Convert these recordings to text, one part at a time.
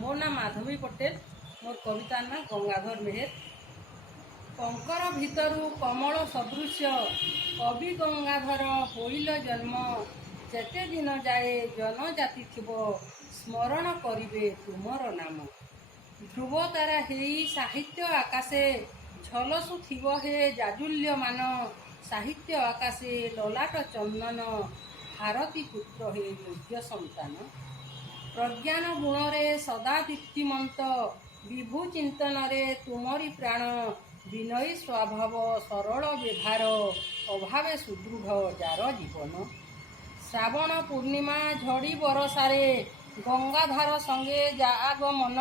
मो ना माधवी पटेल। मोर कविता ना गंगाधर मेहेर। कंकर भितरु कमल सदृश कवि गंगाधर होइल जन्म। जेते दिन जाए जनजाति थिब स्मरण करिबे तुमर नाम। ध्रुव तारा हेई साहित्य आकाशे झलसु थिब हे जाजुल्यमान। साहित्य आकाशे ललाट चंदन भारती पुत्र हे योग्य संतान। प्रज्ञान गुणरे सदा दीप्तिमंत विभु चिंतन रे तुमरी प्राण। विनयी स्वभाव सरल व्यवहार अभावे सुदृढ़ जार जीवन। श्रावण पूर्णिमा झड़ी बरसारे गंगाधार संगे आगमन।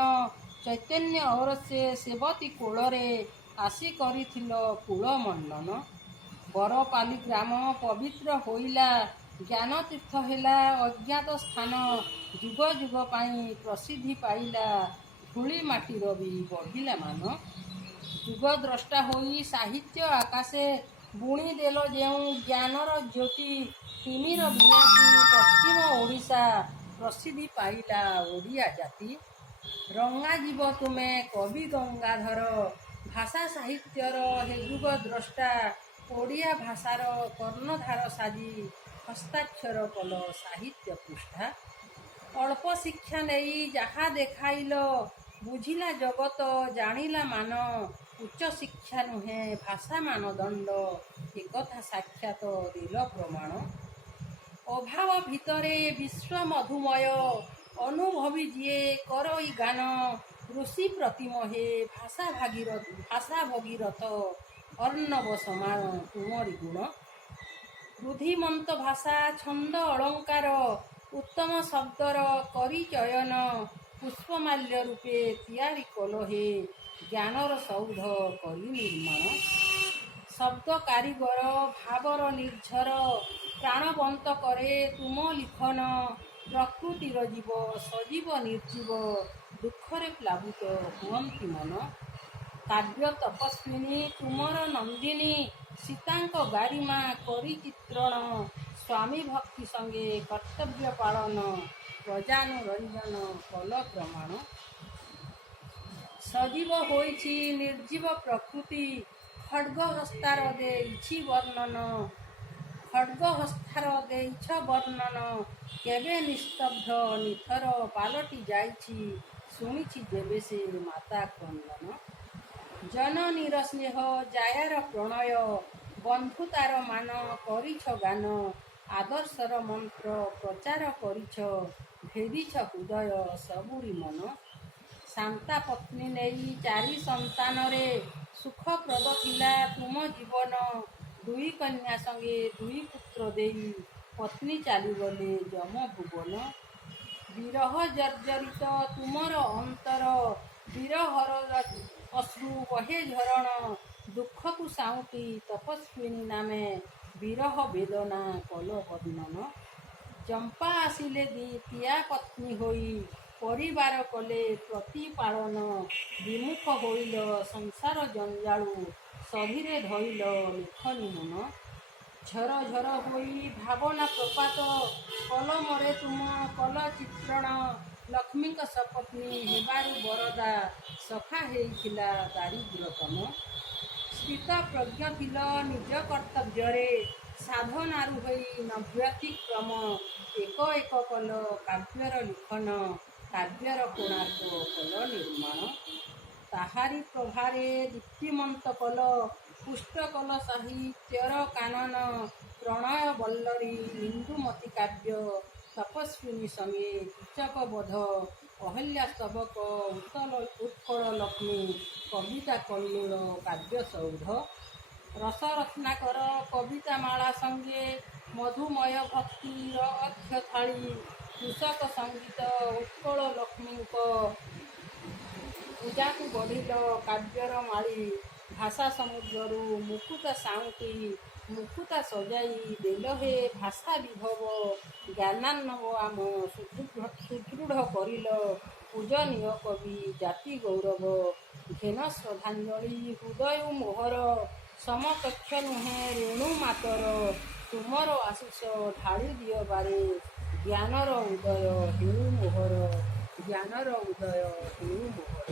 चैतन्य अवरसे सेवती कोଳରେ आसी करिथिल कूल मंडन। बरपाली ग्राम पवित्र होइला ज्ञान तीर्थ हेला अज्ञात स्थान। जुग जुग पाई प्रसिद्धि पाइला धूली माटीर भी बढ़िला मान। जुग द्रष्टा होई साहित्य आकाशे बुणी देल जेउ ज्ञानर ज्योति। तिमिर विनाशी पश्चिम ओडिशा प्रसिद्धि पाइला ओडिया जाति। रंगा जीव तुमे कवि गंगाधर भाषा साहित्यर हे जुग द्रष्टा। ओडिया भाषार कर्णधार साजी हस्ताक्षर कल साहित्य पृष्ठा। अल्प शिक्षा नहीं जहा देखाइल बुझिला जगत जानिला मान। उच्च शिक्षा नुहे भाषा मानदंड एकथा साक्षात दिल प्रमाण। अभाव भितरे विश्व मधुमय अनुभवी जिए करई गान। ऋषि प्रतिम हे भाषा भगीरथ अर्णव समान तुमरी गुण। बुद्धिमंत भाषा छंद अलंकार उत्तम शब्दर करी चयन। पुष्पमाल्य रूपे तियारी कल हे ज्ञानर सौध करी निर्माण। शब्द कारीगर भावर निर्झर प्राणवंत करे तुम लिखन। प्रकृतिर जीव सजीव निर्जीव दुखरे प्लावित हुअन्ति मन। काव्य तपस्विनी तुमर नंदिनी सीतांक गारिमा करी चित्रण। स्वामी भक्ति संगे कर्तव्य पालन प्रजानुरंजन कल प्रमाण। सजीव होइछि निर्जीव प्रकृति खड्ग हस्तार देइछि वर्णन। खड्ग हस्तार देइछ वर्णन केबे निस्तब्ध निथर पालटी जाइछि। शुणिछि जेबे से माता क्रंदन। जननीर स्नेह जायार प्रणय बंधुतार मान करिछ गान। आदर्शर मंत्र प्रचार करिछ भेदिछ हृदय सबुरी मन। शांता पत्नी नेई चारि संतान रे सुखप्रद थिला तुम जीवन। दुई कन्या संगे दुई पुत्र देई पत्नी चालीगले जम भुवन। विरह जर्जरित तुमर अंतर विरहर अश्रु बहे झरण। दुख को साउटी तपस्विनी नामे विरह वेदना कल वर्णन। चंपा आसिले द्वितीया पत्नी होई परिवार कले प्रतिपालन। विमुख होइल संसार जंजालु सधीरे धइल लेखनी मन। झर झर होई भावना प्रपात कलमरे तुम कल चित्रण। लक्ष्मी सपत्नी हेबारु बरदा सखा हेइथिला दारिद्र्यतम। स्थित प्रज्ञ थिल निज कर्तव्य साधनारु होई नव्यतिक्रम। एक एक कल काव्यर लिखन काव्यर कोणार्क कल निर्माण। ताहारी प्रभारे दीप्तिमंत कल पुष्ट कल साहित्यर कानन। प्रणय बल्लरी इंदुमती काव्य तपस्विनी संगे कीचक बोध। अहल्या स्तबक उत्कल लक्ष्मी कविता कल्लोल काव्य सौध। रसरत्नाकर कविता माला संगे मधुमय भक्तिर अर्घ्य थाली। कृषक संगीत उत्कल लक्ष्मी पूजा को बढ़िल काव्यर माली। भाषा समुद्रु मुकुता साउटी मुकुता सजाई देल हे भाषा विभव। ज्ञानान्नव आम सुदृढ़ करिल पूजनीय कवि जाति गौरव। घेन श्रद्धांजलि हृदय मोहर समकक्ष नुहे रेणु मातर। तुमर आशीष ढाली दिय बारे ज्ञानर उदय हेणु मोहर। ଜ୍ଞାନର ଉଦୟ ହେଉ ମୋହର।